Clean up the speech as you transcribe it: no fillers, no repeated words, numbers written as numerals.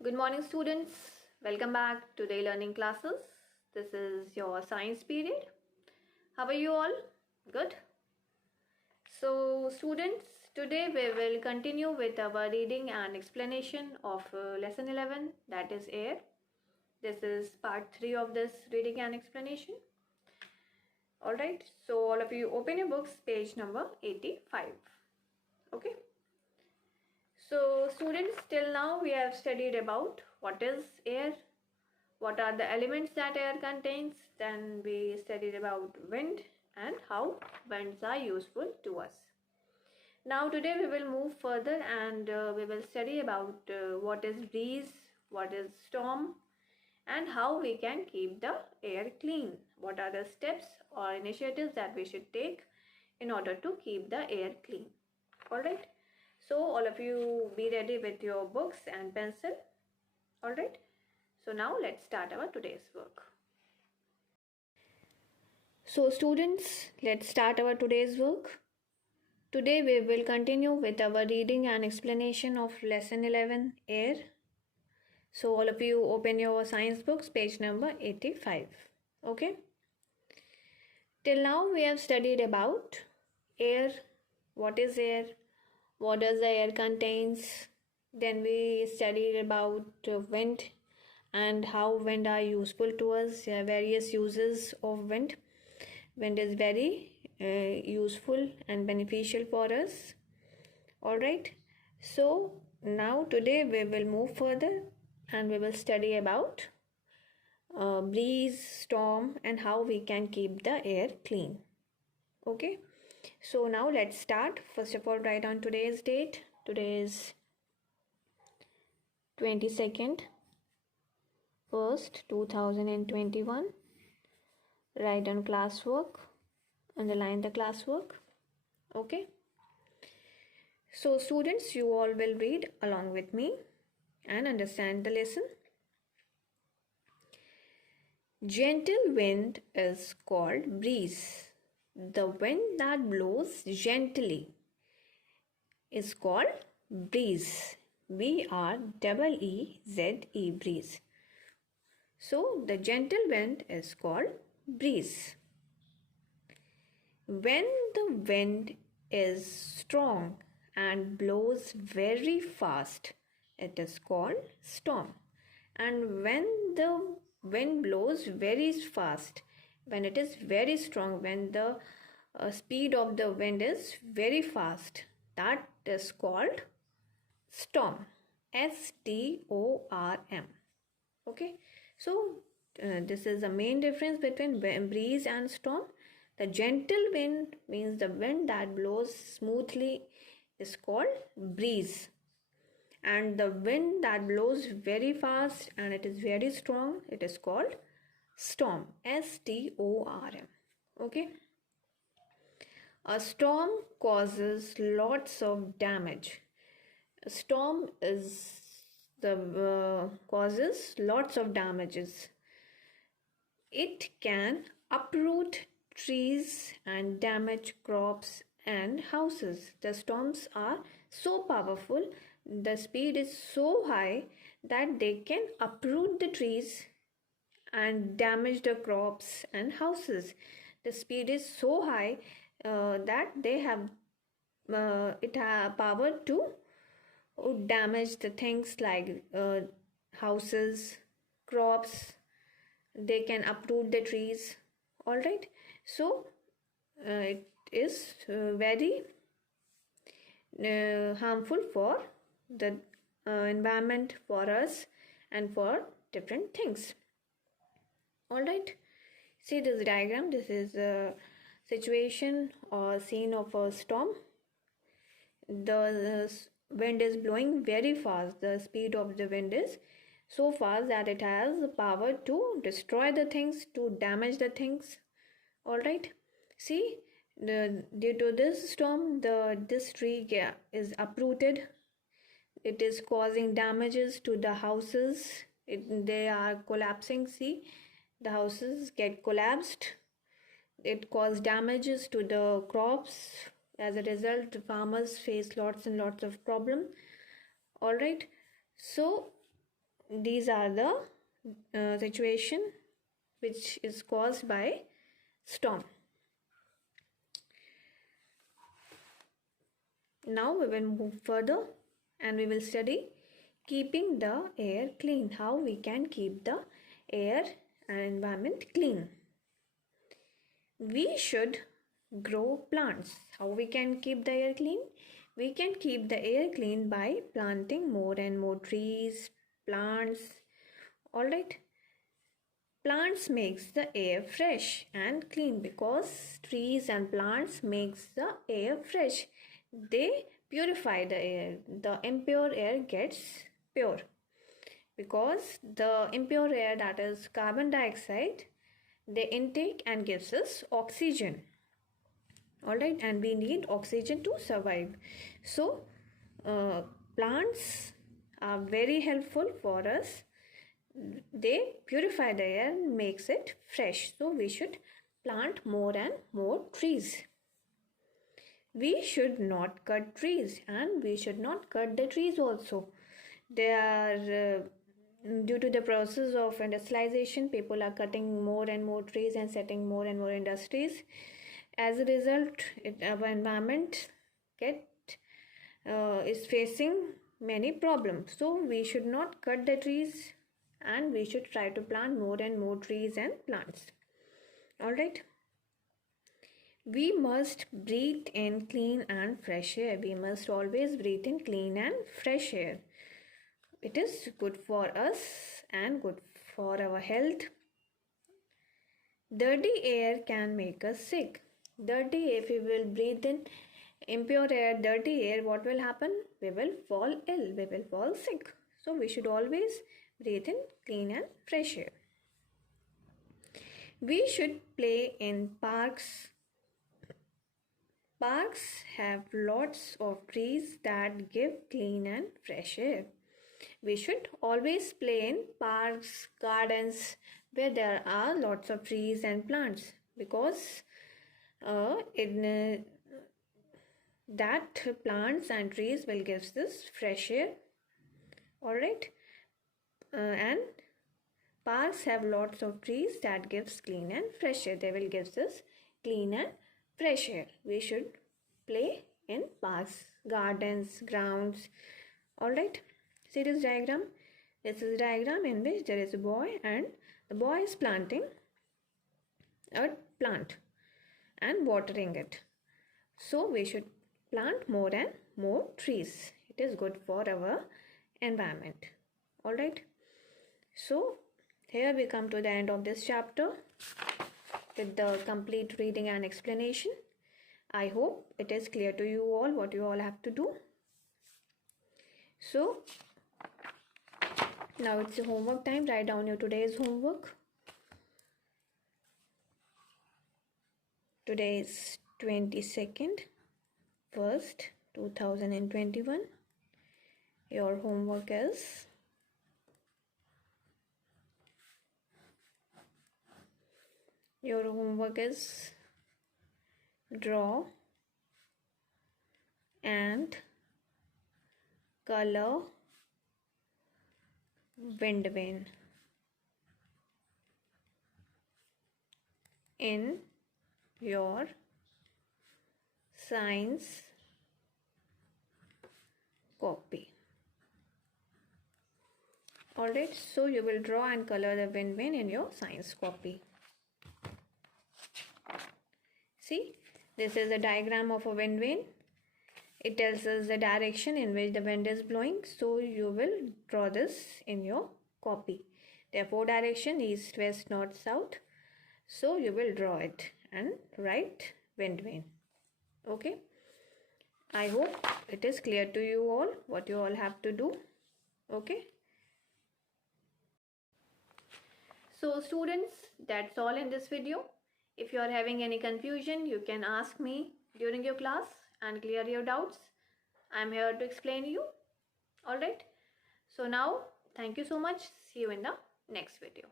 Good morning, students. Welcome back to the learning classes. This is your science period. How are you all? Good. So, students, today we will continue with our reading and explanation of lesson 11, that is air. This is part 3 of this reading and explanation. Alright, so all of you open your books, page number 85. Okay. So, students, till now we have studied about what is air, what are the elements that air contains. Then we studied about wind and how winds are useful to us. Now today we will move further and we will study about what is breeze, what is storm, and how we can keep the air clean. What are the steps or initiatives that we should take in order to keep the air clean. Alright, so all of you be ready with your books and pencil. Alright. So now let's start our today's work. So students, let's start our today's work. Today we will continue with our reading and explanation of lesson 11, air. So all of you open your science books, page number 85. Okay. Till now we have studied about air, what is air, what does the air contains. Then we studied about wind and how wind are useful to us. There are various uses of wind. Wind is very useful and beneficial for us. Alright, so now today we will move further and we will study about breeze, storm, and how we can keep the air clean. Okay, so now let's start. First of all, write on today's date. Today is 22nd 1st 2021. Write on classwork, underline the classwork. Okay, so students, you all will read along with me and understand the lesson. Gentle wind is called breeze. The wind that blows gently is called breeze. B-R-E-E-Z-E, breeze. So the gentle wind is called breeze. When the wind is strong and blows very fast, it is called storm. And when the wind blows very fast, when it is very strong, when the speed of the wind is very fast, that is called storm. S-T-O-R-M. Okay, so this is the main difference between breeze and storm. The gentle wind means the wind that blows smoothly is called breeze, and the wind that blows very fast and it is very strong, it is called storm. S-T-O-R-M. Okay, a storm causes lots of damage. A storm is causes lots of damages. It can uproot trees and damage crops and houses. The storms are so powerful, the speed is so high that they can uproot the trees and damage the crops and houses. The speed is so high that they have power to damage the things like houses, crops. They can uproot the trees. All right, so it is very harmful for the environment, for us, and for different things. All right, see this diagram. This is a situation or scene of a storm. The wind is blowing very fast. The speed of the wind is so fast that it has the power to destroy the things, to damage the things. All right, see, due to this storm, this tree is uprooted. It is causing damages to the houses. They are collapsing. See, the houses get collapsed. It caused damages to the crops. As a result, farmers face lots and lots of problems. All right, so these are the situation which is caused by storm. Now we will move further and we will study keeping the air clean, how we can keep the air and environment clean. We should grow plants. How we can keep the air clean? We can keep the air clean by planting more and more trees, plants. Alright. Plants makes the air fresh and clean because trees and plants makes the air fresh. They purify the air. The impure air gets pure because the impure air, that is carbon dioxide, they intake and gives us oxygen. Alright, and we need oxygen to survive. So plants are very helpful for us. They purify the air and makes it fresh. So we should plant more and more trees. We should not cut trees, and we should not cut the trees also. They are due to the process of industrialization, people are cutting more and more trees and setting more and more industries. As a result, our environment is facing many problems. So we should not cut the trees and we should try to plant more and more trees and plants. Alright. We must breathe in clean and fresh air. We must always breathe in clean and fresh air. It is good for us and good for our health. Dirty air can make us sick. If we will breathe in impure air, dirty air, what will happen? We will fall ill, we will fall sick. So we should always breathe in clean and fresh air. We should play in parks. Parks have lots of trees that give clean and fresh air. We should always play in parks, gardens where there are lots of trees and plants because that plants and trees will give this fresh air. Alright. And parks have lots of trees that gives clean and fresh air. They will give us clean and fresh air. We should play in parks, gardens, grounds. Alright. See this diagram? This is a diagram in which there is a boy and the boy is planting a plant and watering it. So we should plant more and more trees. It is good for our environment. Alright. So here we come to the end of this chapter with the complete reading and explanation. I hope it is clear to you all what you all have to do. So now it's homework time. Write down your today's homework. Today is 22nd, 1st, 2021. Your homework is draw and color wind vane in your science copy. Alright, so you will draw and color the wind vane in your science copy. See, this is a diagram of a wind vane. It tells us the direction in which the wind is blowing. So you will draw this in your copy. There are 4 directions: east, west, north, south. So you will draw it and write wind vane. Okay. I hope it is clear to you all what you all have to do. Okay. So students, that's all in this video. If you are having any confusion, you can ask me during your class and clear your doubts. I am here to explain you. Alright. So now, thank you so much. See you in the next video.